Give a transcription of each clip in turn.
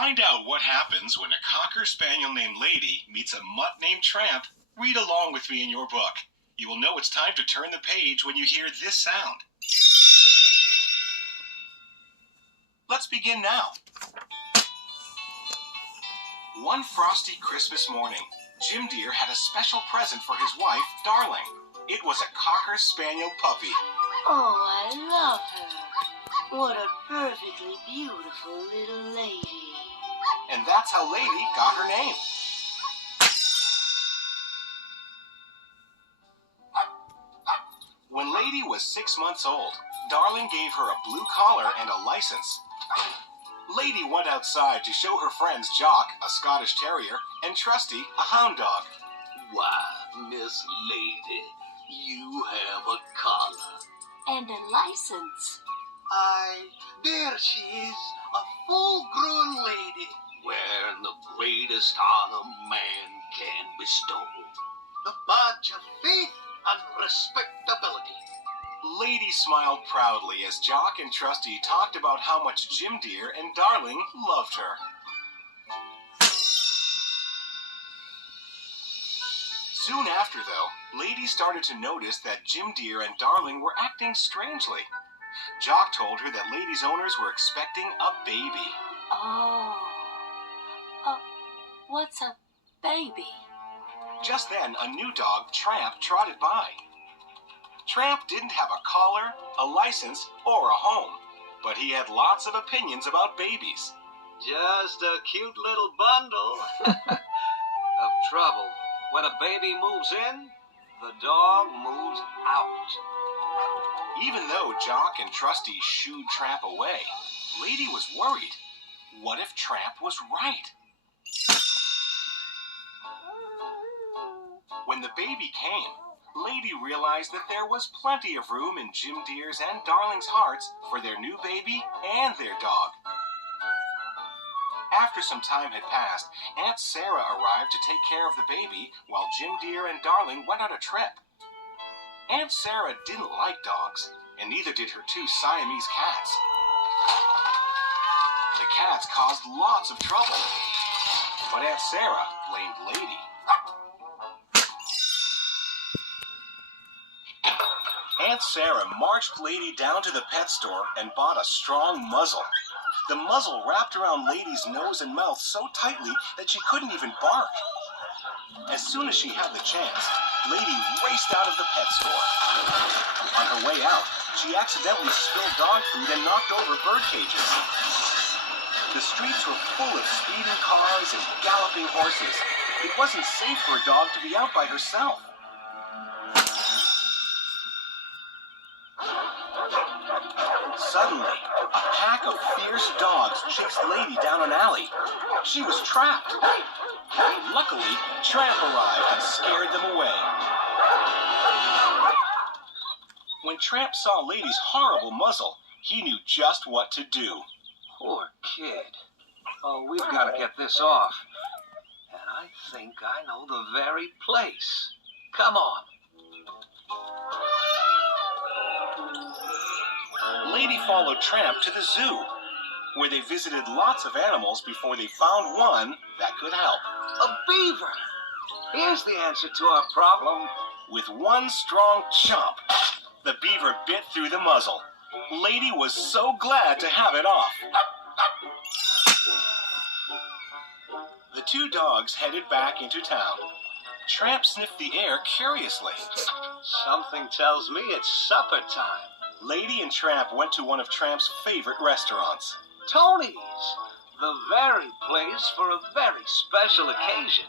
find out what happens when a Cocker Spaniel named Lady meets a mutt named Tramp, read along with me in your book. You will know it's time to turn the page when you hear this sound. Let's begin now. One frosty Christmas morning, Jim Dear had a special present for his wife, Darling. It was a Cocker Spaniel puppy. Oh, I love her. What a perfectly beautiful little lady. And that's how Lady got her name. When Lady was 6 months old, Darling gave her a blue collar and a license. Lady went outside to show her friends Jock, a Scottish Terrier, and Trusty, a hound dog. Why, Miss Lady, you have a collar. And a license. Aye, there she is, a full-grown lady, wearing the greatest honor man can bestow, the badge of faith and respectability. Lady smiled proudly as Jock and Trusty talked about how much Jim Dear and Darling loved her. Soon after, though, Lady started to notice that Jim Dear and Darling were acting strangely. Jock told her that Lady's owners were expecting a baby. Oh. What's a baby? Just then, a new dog, Tramp, trotted by. Tramp didn't have a collar, a license, or a home, but he had lots of opinions about babies. Just a cute little bundle of trouble. When a baby moves in, the dog moves out. Even though Jock and Trusty shooed Tramp away, Lady was worried. What if Tramp was right? When the baby came, Lady realized that there was plenty of room in Jim Dear's and Darling's hearts for their new baby and their dog. After some time had passed, Aunt Sarah arrived to take care of the baby while Jim Dear and Darling went on a trip. Aunt Sarah didn't like dogs, and neither did her two Siamese cats. The cats caused lots of trouble, but Aunt Sarah blamed Lady. Aunt Sarah marched Lady down to the pet store and bought a strong muzzle. The muzzle wrapped around Lady's nose and mouth so tightly that she couldn't even bark. As soon as she had the chance, Lady raced out of the pet store. On her way out, she accidentally spilled dog food and knocked over bird cages. The streets were full of speeding cars and galloping horses. It wasn't safe for a dog to be out by herself. Suddenly, a pack of fierce dogs chased Lady down an alley. She was trapped. Luckily, Tramp arrived and scared them away. When Tramp saw Lady's horrible muzzle, he knew just what to do. Poor kid. Oh, we've got to get this off. And I think I know the very place. Come on. Lady followed Tramp to the zoo, where they visited lots of animals before they found one that could help. A beaver! Here's the answer to our problem. With one strong chomp, the beaver bit through the muzzle. Lady was so glad to have it off. The two dogs headed back into town. Tramp sniffed the air curiously. Something tells me it's supper time. Lady and Tramp went to one of Tramp's favorite restaurants. Tony's, the very place for a very special occasion.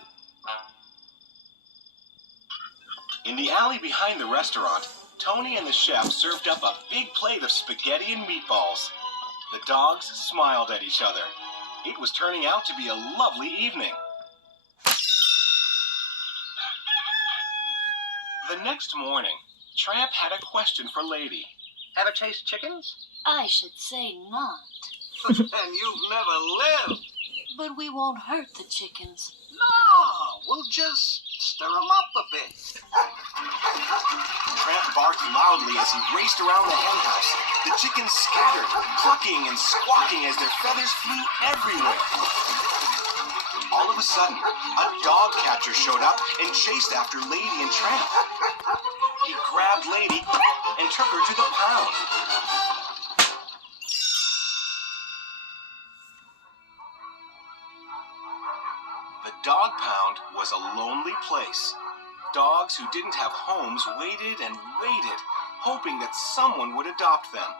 In the alley behind the restaurant, Tony and the chef served up a big plate of spaghetti and meatballs. The dogs smiled at each other. It was turning out to be a lovely evening. The next morning, Tramp had a question for Lady. Ever chased chickens? I should say not. And you've never lived. But we won't hurt the chickens. No, we'll just stir 'em up a bit. Tramp barked loudly as he raced around the hen house. The chickens scattered, clucking and squawking as their feathers flew everywhere. All of a sudden, a dog catcher showed up and chased after Lady and Tramp. He grabbed Lady and took her to the pound. The dog pound was a lonely place. Dogs who didn't have homes waited and waited, hoping that someone would adopt them.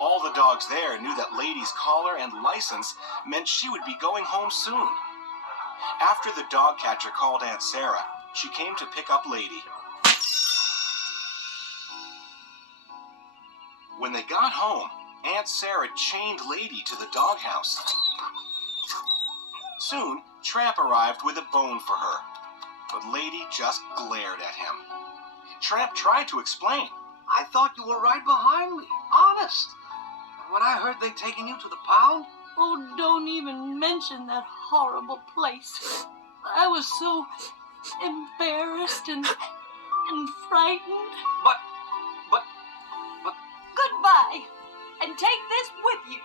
All the dogs there knew that Lady's collar and license meant she would be going home soon. After the dog catcher called Aunt Sarah, she came to pick up Lady. When they got home, Aunt Sarah chained Lady to the doghouse. Soon, Tramp arrived with a bone for her, but Lady just glared at him. Tramp tried to explain. I thought you were right behind me, honest. And when I heard they'd taken you to the pound, Oh, don't even mention that horrible place. I was so embarrassed and frightened. But... Goodbye, and take this with you.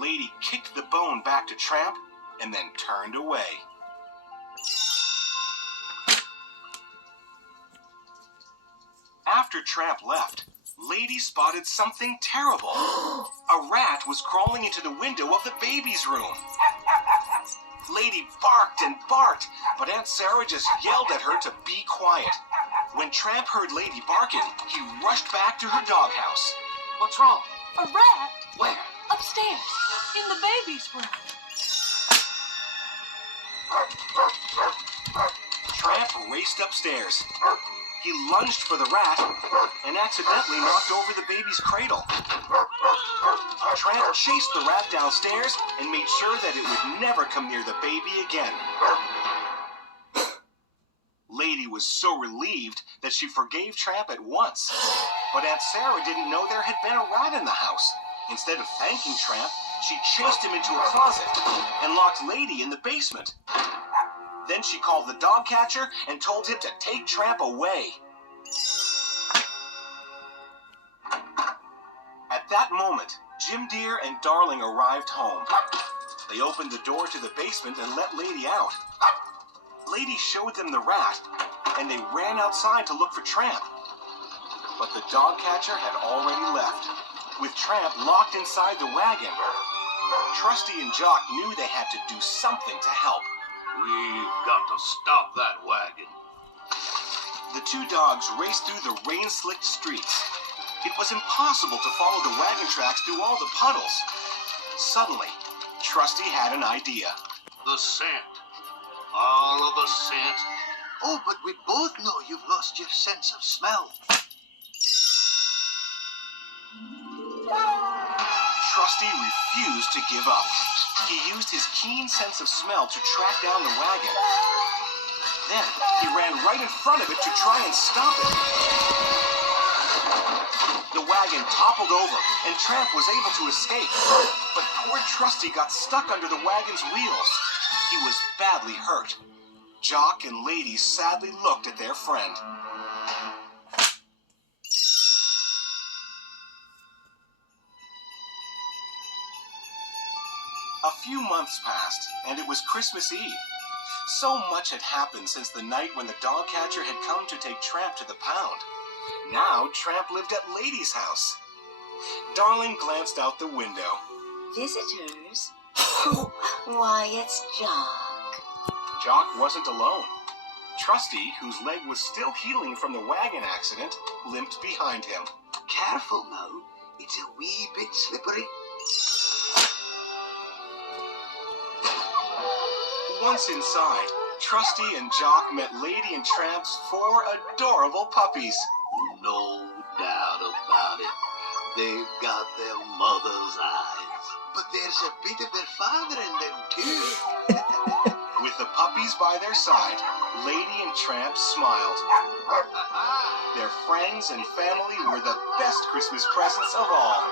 Lady kicked the bone back to Tramp and then turned away. After Tramp left, Lady spotted something terrible. A rat was crawling into the window of the baby's room. Lady barked and barked, but Aunt Sarah just yelled at her to be quiet. When Tramp heard Lady barking, he rushed back to her doghouse. what's wrong? A rat Where? upstairs in the baby's room. Tramp raced upstairs. He lunged for the rat and accidentally knocked over the baby's cradle. Tramp chased the rat downstairs and made sure that it would never come near the baby again. Lady was so relieved that she forgave Tramp at once. But Aunt Sarah didn't know there had been a rat in the house. Instead of thanking Tramp, she chased him into a closet and locked Lady in the basement. Then she called the dog catcher and told him to take Tramp away. At that moment, Jim Dear and Darling arrived home. They opened the door to the basement and let Lady out. Lady showed them the rat, and they ran outside to look for Tramp. But the dog catcher had already left, with Tramp locked inside the wagon. Trusty and Jock knew they had to do something to help. We've got to stop that wagon. The two dogs raced through the rain-slicked streets. It was impossible to follow the wagon tracks through all the puddles. Suddenly, Trusty had an idea. The scent. All of the scent. Oh, but we both know you've lost your sense of smell. Trusty refused to give up. He used his keen sense of smell to track down the wagon. Then, he ran right in front of it to try and stop it. The wagon toppled over, and Tramp was able to escape. But poor Trusty got stuck under the wagon's wheels. He was badly hurt. Jock and Lady sadly looked at their friend. A few months passed, and it was Christmas Eve. So much had happened since the night when the dog catcher had come to take Tramp to the pound. Now Tramp lived at Lady's house. Darling glanced out the window. Visitors? Why, it's Jock. Jock wasn't alone. Trusty, whose leg was still healing from the wagon accident, limped behind him. Careful now. It's a wee bit slippery. Once inside, Trusty and Jock met Lady and Tramp's 4 adorable puppies. No doubt about it. They've got their mother's eyes. But there's a bit of their father in them, too. With the puppies by their side, Lady and Tramp smiled. Their friends and family were the best Christmas presents of all.